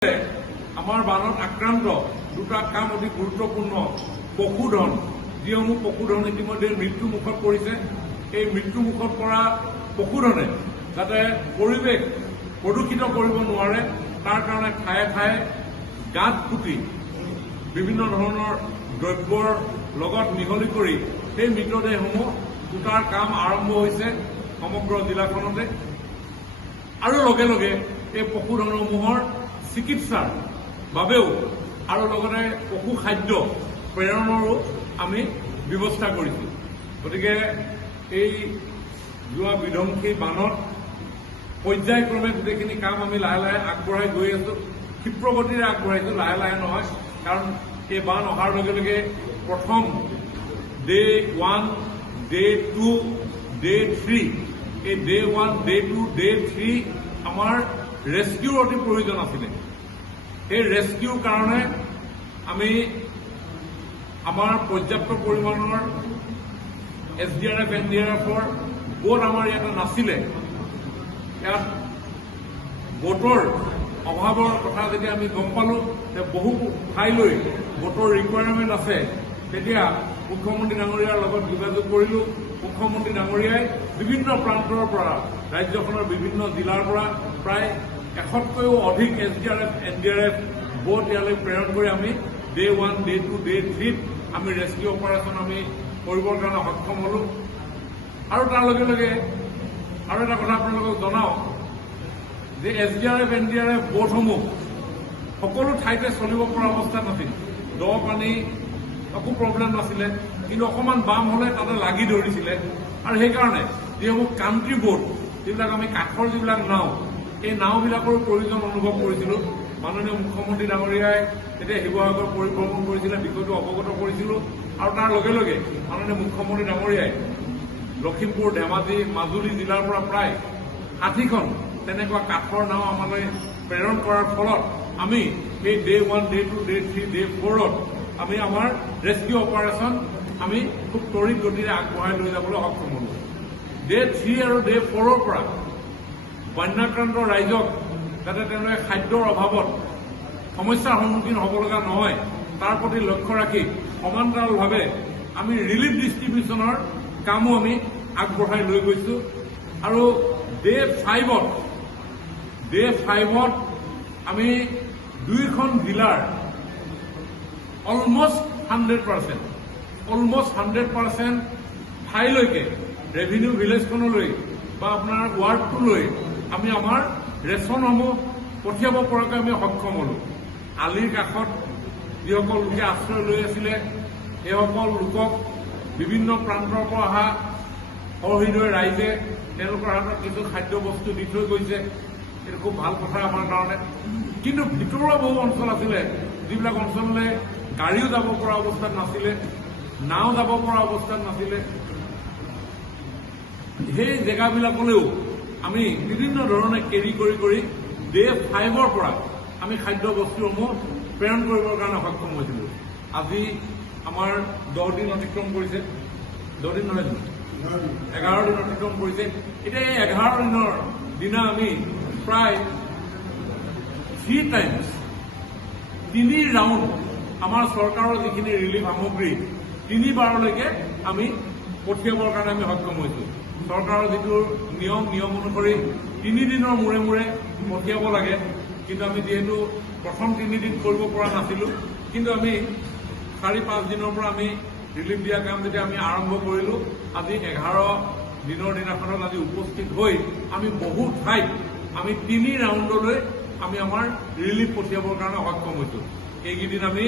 আমাৰ বানত আক্ৰান্ত দুটা কাম অতি গুৰুত্বপূৰ্ণ পশুধন যিসমূহ পশুধন ইতিমধ্যে মৃত্যু মুখত পৰিছে। এই মৃত্যু মুখত পৰা পশুধনে যাতে পৰিৱেশ প্ৰদূষিত কৰিব নোৱাৰে তাৰ কাৰণে ঠায়ে ঠায়ে গাঁত পুতি বিভিন্ন ধৰণৰ দ্ৰব্যৰ লগত মিহলি কৰি সেই মৃতদেহসমূহ পুতাৰ কাম আৰম্ভ হৈছে সমগ্ৰ জিলাখনতে। আৰু লগে লগে এই পশুধনসমূহৰ চিকিৎসাৰ বাবেও আৰু লগতে পশু খাদ্য প্ৰেৰণৰো আমি ব্যৱস্থা কৰিছোঁ। গতিকে এই যোৱা বিধ্বংসী বানত পৰ্যায়ক্ৰমে গোটেইখিনি কাম আমি লাহে লাহে আগবঢ়াই গৈ আছোঁ। ক্ষিপ্ৰগতিৰে আগবঢ়াইছোঁ, লাহে লাহে নহয়। কাৰণ এই বান অহাৰ লগে লগে প্ৰথম ডে 1, ডে 2, ডে 3 এই ডে 1, ডে 2, ডে 3 আমাৰ ৰেস্কিউৰ অতি প্ৰয়োজন আছিলে। এই ৰেস্কিউৰ কাৰণে আমি আমাৰ পৰ্যাপ্ত পৰিমাণৰ SDRF, NDRFৰ বোট আমাৰ ইয়াতে নাছিলে। ইয়াত বোটৰ অভাৱৰ কথা যেতিয়া আমি গম পালোঁ যে বহু ঠাইলৈ বোটৰ ৰিকুৱাৰমেণ্ট আছে, তেতিয়া মুখ্যমন্ত্ৰী ডাঙৰীয়াৰ লগত যোগাযোগ কৰিলোঁ। মুখ্যমন্ত্ৰী ডাঙৰীয়াই বিভিন্ন প্ৰান্তৰ পৰা ৰাজ্যখনৰ বিভিন্ন জিলাৰ পৰা প্ৰায় 100তকৈও অধিক SDRF, NDRF বোট ইয়ালৈ প্ৰেৰণ কৰি আমি ডে 1, ডে 2, ডে 3 আমি ৰেস্কিউ অপাৰেশ্যন আমি কৰিবৰ কাৰণে সক্ষম হ'লোঁ। আৰু তাৰ লগে লগে আৰু এটা কথা আপোনালোকক জনাওঁ যে SDRF, NDRF বোটসমূহ সকলো ঠাইতে চলিব পৰা অৱস্থাত নাছিল। দ পানী একো প্ৰব্লেম নাছিলে, কিন্তু অকণমান বাম হ'লে তাতে লাগি ধৰিছিলে। আৰু সেইকাৰণে যিসমূহ কাণ্ট্ৰি বোট, যিবিলাক আমি কাঠৰ যিবিলাক নাও, এই নাওবিলাকৰ প্ৰয়োজন অনুভৱ কৰিছিলোঁ। মাননীয় মুখ্যমন্ত্ৰী ডাঙৰীয়াই তেতিয়া শিৱসাগৰ পৰিভ্ৰমণ কৰিছিলে, বিষয়টো অৱগত কৰিছিলোঁ। আৰু তাৰ লগে লগে মাননীয় মুখ্যমন্ত্ৰী ডাঙৰীয়াই লখিমপুৰ, ধেমাজি, মাজুলী জিলাৰ পৰা প্ৰায় 60খন তেনেকুৱা কাঠৰ নাও আমালৈ প্ৰেৰণ কৰাৰ ফলত আমি এই ডে 1, ডে 2, ডে 3, ডে 4ত আমি আমাৰ ৰেস্কিউ অপাৰেশ্যন আমি খুব তড়িৎ গতিৰে আগবঢ়াই লৈ যাবলৈ সক্ষম হ'লোঁ। ডে 3 আৰু ডে 4ৰ পৰা বন্যাক্ৰান্ত ৰাইজক যাতে তেওঁলোকে খাদ্যৰ অভাৱত সমস্যাৰ সন্মুখীন হ'ব লগা নহয় তাৰ প্ৰতি লক্ষ্য ৰাখি সমান্তৰালভাৱে আমি ৰিলিফ ডিষ্ট্ৰিবিউশ্যনৰ কামো আমি আগবঢ়াই লৈ গৈছোঁ। আৰু ডে 5ত আমি 2খন জিলাৰ অলমষ্ট 100% ঠাইলৈকে ৰেভিনিউ ভিলেজখনলৈ বা আপোনাৰ ৱাৰ্ডটোলৈ আমি আমাৰ ৰেচনসমূহ পঠিয়াব পৰাকৈ আমি সক্ষম হ'লোঁ। আলিৰ কাষত যিসকল লোকে আশ্ৰয় লৈ আছিলে সেইসকল লোকক বিভিন্ন প্ৰান্তৰ পৰা অহা সহৃদয় ৰাইজে তেওঁলোকৰ হাতত কিছু খাদ্যবস্তু দি থৈ গৈছে। এইটো খুব ভাল কথা আমাৰ কাৰণে। কিন্তু ভিতৰুৱা বহু অঞ্চল আছিলে, যিবিলাক অঞ্চললৈ গাড়ীও যাব পৰা অৱস্থাত নাছিলে, নাও যাব পৰা অৱস্থাত নাছিলে। সেই জেগাবিলাকলৈও আমি বিভিন্ন ধৰণে কেৰি কৰি ডে 5ৰ পৰা আমি খাদ্যবস্তুসমূহ প্ৰেৰণ কৰিবৰ কাৰণে সক্ষম হৈছিলোঁ। আজি আমাৰ 10 দিন অতিক্ৰম কৰিছে, 10 দিন নহয়, 11 দিন অতিক্ৰম কৰিছে। এতিয়া এই 11 দিনৰ দিনা আমি প্ৰায় 3 টাইমছ 3 ৰাউণ্ড আমাৰ চৰকাৰৰ যিখিনি ৰিলিফ সামগ্ৰী 3 বাৰলৈকে আমি পঠিয়াবৰ কাৰণে আমি সক্ষম হৈছোঁ। চৰকাৰৰ যিটো নিয়ম অনুসৰি 3 দিনৰ মূৰে মূৰে পঠিয়াব লাগে, কিন্তু আমি যিহেতু প্ৰথম 3 দিন কৰিব পৰা নাছিলোঁ, কিন্তু আমি 4-5 দিনৰ পৰা আমি ৰিলিফ দিয়া কাম যেতিয়া আমি আৰম্ভ কৰিলোঁ, আজি 11 দিনৰ দিনাখনত আজি উপস্থিত হৈ আমি বহু ঠাইত আমি 3 ৰাউণ্ডলৈ আমি আমাৰ ৰিলিফ পঠিয়াবৰ কাৰণে সক্ষম হৈছোঁ। এইকেইদিন আমি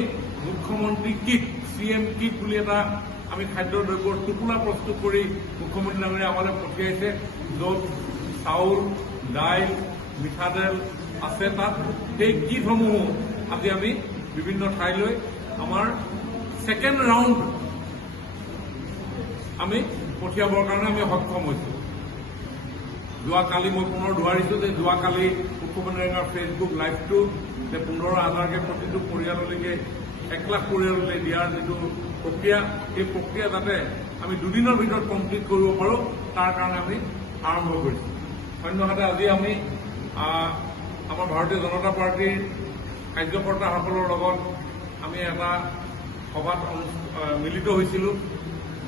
মুখ্যমন্ত্ৰী কিট, CM কিট বুলি এটা আমি খাদ্য দ্ৰব্যৰ টোপোলা প্ৰস্তুত কৰি মুখ্যমন্ত্ৰী ডাঙৰীয়াই আমালৈ পঠিয়াইছে, য'ত চাউল, দাইল, মিঠাতেল আছে। তাত সেই কিটসমূহ আজি আমি বিভিন্ন ঠাইলৈ আমাৰ ছেকেণ্ড ৰাউণ্ড আমি পঠিয়াবৰ কাৰণে আমি সক্ষম হৈছোঁ। যোৱাকালি মই পুনৰ দোহাৰিছোঁ যে যোৱাকালি মুখ্যমন্ত্ৰী ডাঙৰীয়াৰ ফেচবুক লাইভটো যে 15,000কে প্ৰতিটো পৰিয়াললৈকে 1 লাখ পৰিয়াললৈ দিয়াৰ যিটো প্ৰক্ৰিয়া, এই প্ৰক্ৰিয়া যাতে আমি 2 দিনৰ ভিতৰত কমপ্লিট কৰিব পাৰোঁ তাৰ কাৰণে আমি আৰম্ভ কৰিছোঁ। অন্যহাতে আজি আমি আমাৰ ভাৰতীয় জনতা পাৰ্টীৰ কাৰ্যকৰ্তাসকলৰ লগত আমি এটা সভাত মিলিত হৈছিলোঁ।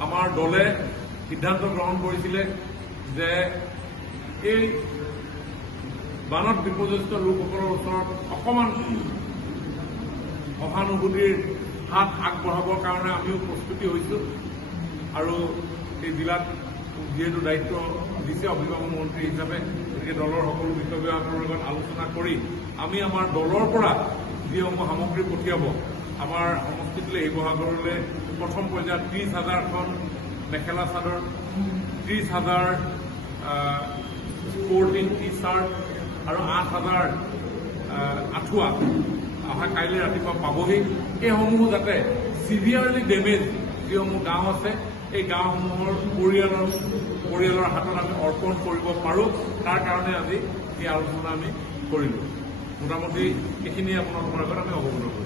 আমাৰ দলে সিদ্ধান্ত গ্ৰহণ কৰিছিলে যে এই বানত বিপৰ্যস্ত লোকসকলৰ ওচৰত অকণমান সহানুভূতিৰ হাত আগবঢ়াবৰ কাৰণে আমিও প্ৰস্তুতি হৈছোঁ আৰু এই জিলাত যিহেতু দায়িত্ব দিছে অভিভাৱক মন্ত্ৰী হিচাপে, গতিকে দলৰ সকলো বিষয়ববীয়াসকলৰ লগত আলোচনা কৰি আমি আমাৰ দলৰ পৰা যিসমূহ সামগ্ৰী পঠিয়াব, আমাৰ সমষ্টিটোলৈ শিৱসাগৰলৈ প্ৰথম পৰ্যায়ত 30,000খন mekhela chador, 30,000 sporting T shirt আৰু 8,000 আঁঠুৱা অহা কাইলৈ ৰাতিপুৱা পাবহি। এইসমূহ যাতে চিভিয়াৰলি ডেমেজ যিসমূহ গাঁও আছে, এই গাঁওসমূহৰ পৰিয়ালৰ হাতত আমি অৰ্পণ কৰিব পাৰোঁ, তাৰ কাৰণে আজি এই আলোচনা আমি কৰিলোঁ। মোটামুটি এইখিনিয়ে আপোনালোকৰ আগত আমি অৱগত কৰিলোঁ।